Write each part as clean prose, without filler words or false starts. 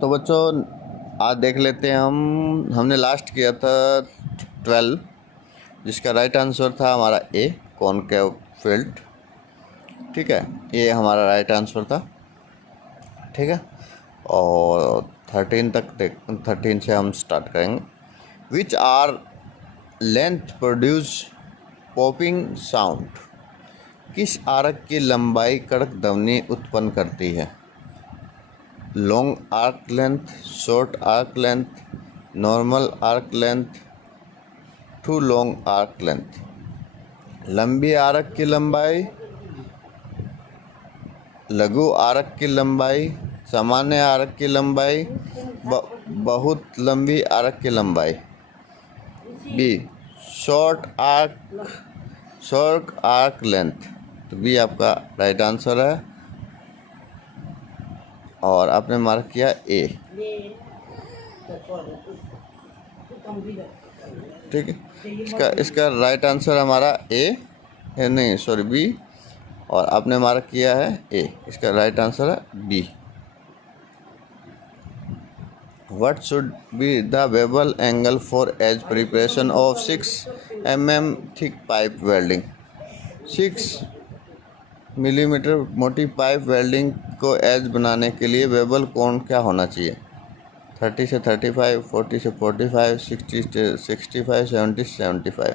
तो बच्चों आज देख लेते हैं हमने लास्ट किया था 12, जिसका राइट आंसर था हमारा ए, कॉनकेव फील्ड। ठीक है, ये हमारा राइट आंसर था। ठीक है, और 13 से हम स्टार्ट करेंगे। Which arc length produce popping sound? किस आर्क की लंबाई कड़क ध्वनि उत्पन्न करती है? Long arc length, short arc length, normal arc length, too long arc length. लंबी आर्क की लंबाई, लघु आर्क की लंबाई, सामान्य आर्क की लंबाई, बहुत लंबी आर्क की लंबाई। B short arc length. तो बी आपका राइट आंसर है और आपने मार्क किया ए। ठीक है, इसका राइट आंसर हमारा ए है, नहीं सॉरी बी, और आपने मार्क किया है ए। इसका राइट आंसर है B. What should be the bevel angle for edge preparation of 6 mm thick pipe welding? 6 millimetre मोटी पाइप वेल्डिंग को एज बनाने के लिए बेवल कोण क्या होना चाहिए? 30 से 35, 40 से 45, 60 से 65, 70 से 75।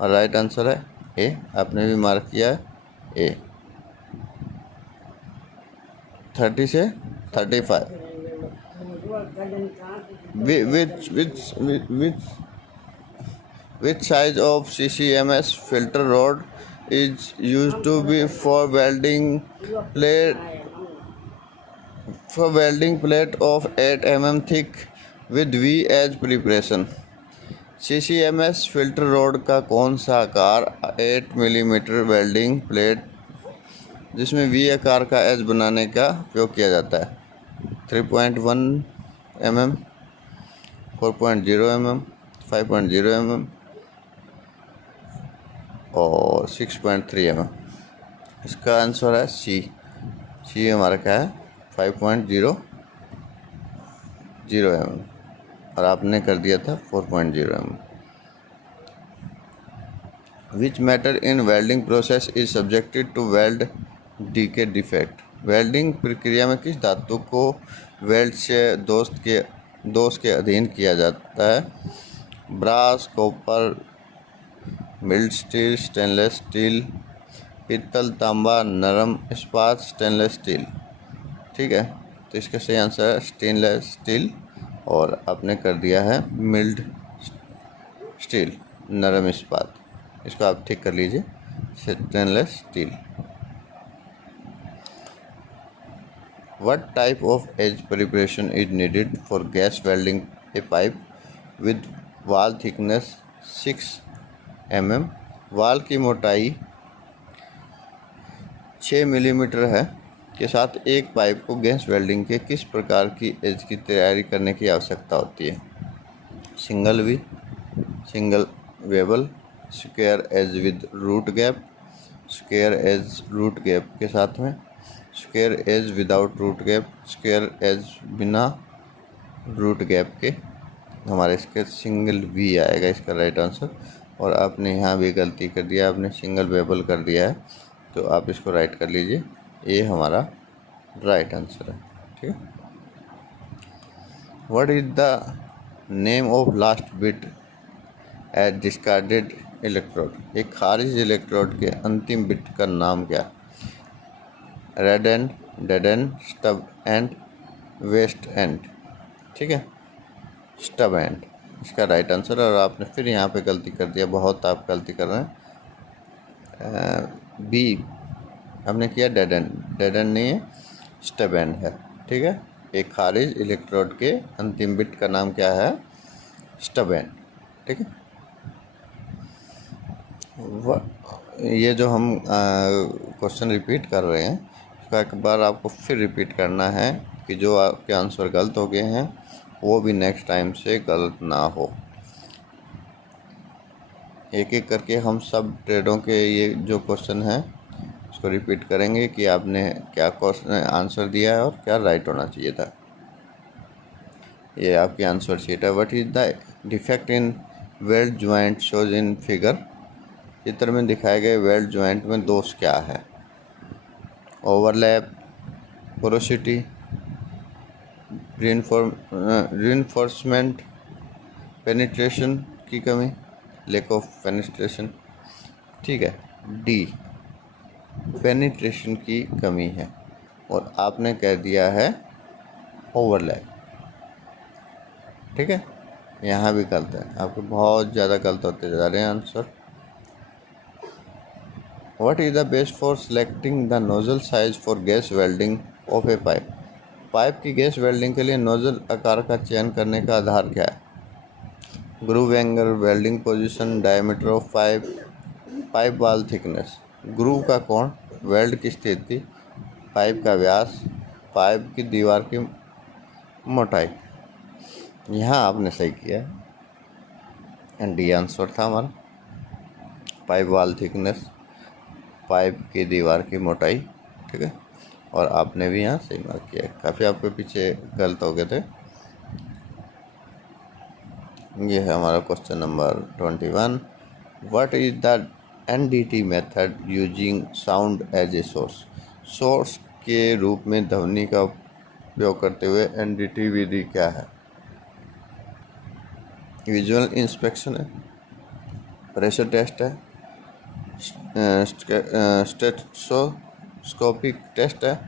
और राइट आंसर है ए। आपने भी मार्क किया है ए, 30 से 35। Which size of CCMS filter rod is used to be for welding plate of 8 mm thick with V edge preparation? CCMS filter road का कौन सा आकार 8 मिलीमीटर वेल्डिंग प्लेट जिसमें V आकार का एज बनाने का उपयोग किया जाता है? 3.1 mm, 4.0 mm, 5.0 mm और 6.3 mm। इसका आंसर है सी हमारा क्या है? 5.0 mm और आपने कर दिया था 4.0 mm। Which matter in welding process is subjected to weld decay defect? Welding प्रक्रिया में किस धातु को वेल्ड से दोष के अधीन किया जाता है? Brass, copper, mild steel, stainless steel, पीतल, तांबा, नरम इस्पात, स्टेनलेस स्टील। ठीक है, तो इसका सही आंसर है स्टेनलेस स्टील और आपने कर दिया है मिल्ड स्टील, नरम इस्पात। इसको आप ठीक कर लीजिए, stainless steel. What type of edge preparation is needed for gas welding a pipe with wall thickness 6 mm? वाल की मोटाई 6 मिलीमीटर है के साथ एक पाइप को गैस वेल्डिंग के किस प्रकार की एज की तैयारी करने की आवश्यकता होती है? Single bevel, square edge with root gap, square edge root gap के साथ में, square edge without root gap, square edge बिना रूट गैप के। हमारे इसके सिंगल वी आएगा इसका राइट आंसर। और आपने यहाँ भी गलती कर दिया, आपने सिंगल वेबल कर दिया है, तो आप इसको राइट कर लीजिए। ये हमारा राइट आंसर है। ठीक है, what is the name of last bit at discarded electrode? एक खारिज इलेक्ट्रोड के अंतिम बिट का नाम क्या? Red end, dead end, stub end, waste end. ठीक है, स्टब एंड इसका राइट आंसर। और आपने फिर यहाँ पे गलती कर दिया, बहुत आप गलती कर रहे हैं। बी आपने किया डेड एंड नहीं है, स्टब एंड है। ठीक है, एक खारिज इलेक्ट्रोड के अंतिम बिट का नाम क्या है? Stub and. ठीक है, ये जो हम क्वेश्चन रिपीट कर रहे हैं उसका एक बार आपको फिर रिपीट करना है कि जो आपके आंसर गलत हो गए हैं वो भी नेक्स्ट टाइम से गलत ना हो। एक एक करके हम सब ट्रेडों के ये जो क्वेश्चन हैं उसको रिपीट करेंगे कि आपने क्या क्वेश्चन आंसर दिया है और क्या राइट होना चाहिए था। ये आपकी आंसर शीट है। What is the defect in weld joint shows in figure. चित्र में दिखाए गए वेल्ड ज्वाइंट में दोष क्या है? ओवरलैप, पोरोसिटी, रिइंफोर्समेंट, पेनिट्रेशन की कमी, लैक ऑफ पेनिट्रेशन। ठीक है, डी पेनिट्रेशन की कमी है और आपने कह दिया है ओवरलैप। ठीक है, यहाँ भी गलत है, आपके बहुत ज़्यादा गलत होते जा रहे हैं answer. What is the best for selecting the nozzle size for gas welding of A pipe. Pipe की गैस वेल्डिंग के लिए नोजल आकार का चयन करने का आधार क्या है? Groove angle, welding position, diameter of pipe, pipe wall thickness. Groove का कोण, वेल्ड की स्थिति, पाइप का व्यास, पाइप की दीवार की मोटाई। यहाँ आपने सही किया है, डी आंसर था हमारा, पाइप वॉल थिकनेस, पाइप की दीवार की मोटाई। ठीक है, और आपने भी यहाँ सही मार्क किया है। काफ़ी आपके पीछे गलत हो गए थे। ये है हमारा question number 21। What is the NDT method using sound as a source. Source के रूप में ध्वनि का उपयोग करते हुए NDT विधि क्या है? विजुअल इंस्पेक्शन है, प्रेशर टेस्ट है, स्टेथोस्कोपिक टेस्ट है,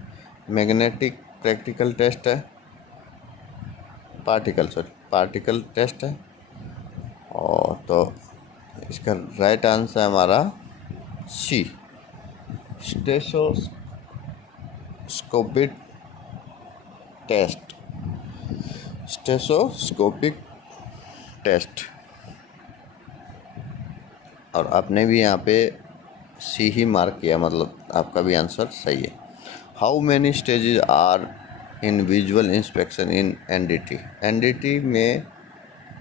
मैग्नेटिक प्रैक्टिकल टेस्ट है, पार्टिकल टेस्ट है। और तो इसका राइट आंसर है हमारा सी, स्टेथोस्कोपिक टेस्ट। Stethoscopic test. और आपने भी यहाँ पे सी ही मार्क किया, मतलब आपका भी आंसर सही है। How many stages are in visual inspection in NDT। NDT में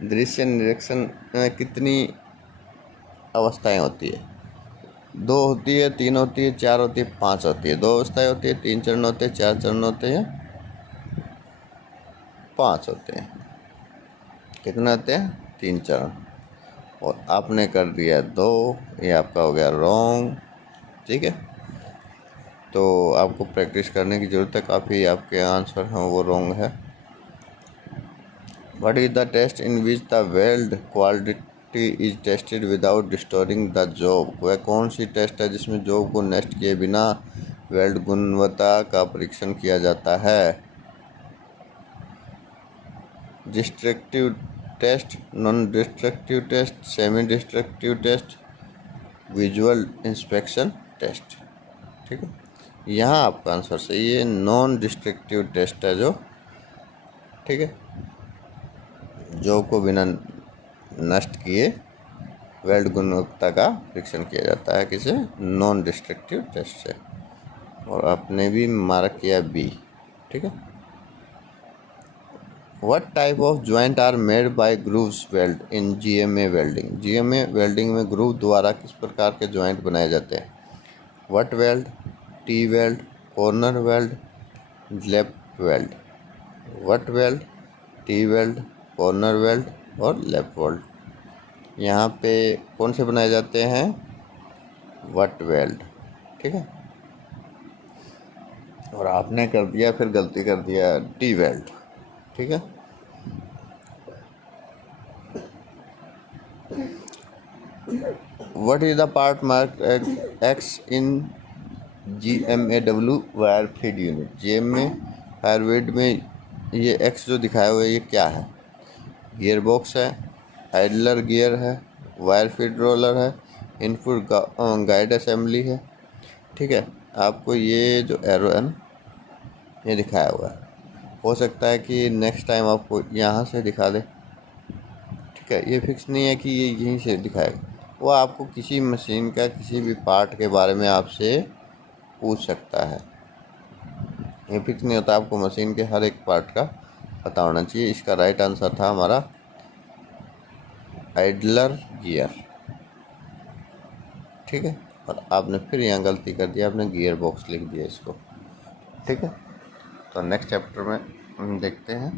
दृश्य निरीक्षण में कितनी अवस्थाएं होती है? 2 होती है, 3 होती है, 4 होती है, 5 होती है। 2 अवस्थाएं होती है, 3 चरण होते हैं, 4 चरण होते हैं, 5 होते हैं। कितने होते हैं? 3 चरण। और आपने कर दिया 2, ये आपका हो गया रॉन्ग। ठीक है, तो आपको प्रैक्टिस करने की ज़रूरत है, काफ़ी आपके आंसर हैं वो रॉन्ग है। What is the test in which the weld quality is tested without disturbing the job. वह कौन सी टेस्ट है जिसमें जॉब को नष्ट किए बिना वेल्ड गुणवत्ता का परीक्षण किया जाता है? Destructive test, non destructive test, semi destructive test, visual inspection test. ठीक है, यहाँ आपका आंसर सही है, नॉन डिस्ट्रक्टिव टेस्ट है जो। ठीक है, जॉब को बिना नष्ट किए वेल्ड गुणवत्ता का परीक्षण किया जाता है किसे? नॉन डिस्ट्रक्टिव टेस्ट से। और आपने भी मार्क किया बी। ठीक है, What type of joint are made by grooves weld in GMA welding? GMA welding में ग्रूव द्वारा किस प्रकार के ज्वाइंट बनाए जाते हैं? What weld, T weld, corner weld, left weld. What weld, T weld, corner weld और लेफ्ट वेल्ड। यहाँ पे कौन से बनाए जाते हैं? What weld. ठीक है, और आपने कर दिया, फिर गलती कर दिया, टी वेल्ड। ठीक है, what is the part mark X in GMAW wire feed unit. GMA wire feed में ये X जो दिखाया हुआ है ये क्या है? गियर बॉक्स है, आइडलर गियर है, वायर फीड रोलर है, इनपुट गाइड असेंबली है। ठीक है, आपको ये जो एरो है ना ये दिखाया हुआ है, हो सकता है कि नेक्स्ट टाइम आपको यहाँ से दिखा दे। ठीक है, ये फिक्स नहीं है कि ये यहीं से दिखाएगा, वो आपको किसी मशीन का किसी भी पार्ट के बारे में आपसे पूछ सकता है। ये फिक्स नहीं होता, आपको मशीन के हर एक पार्ट का पता होना चाहिए। इसका राइट आंसर था हमारा आइडलर गियर। ठीक है, और आपने फिर यहाँ गलती कर दिया, आपने गियर बॉक्स लिख दिया इसको। ठीक है, तो नेक्स्ट चैप्टर में हम देखते हैं।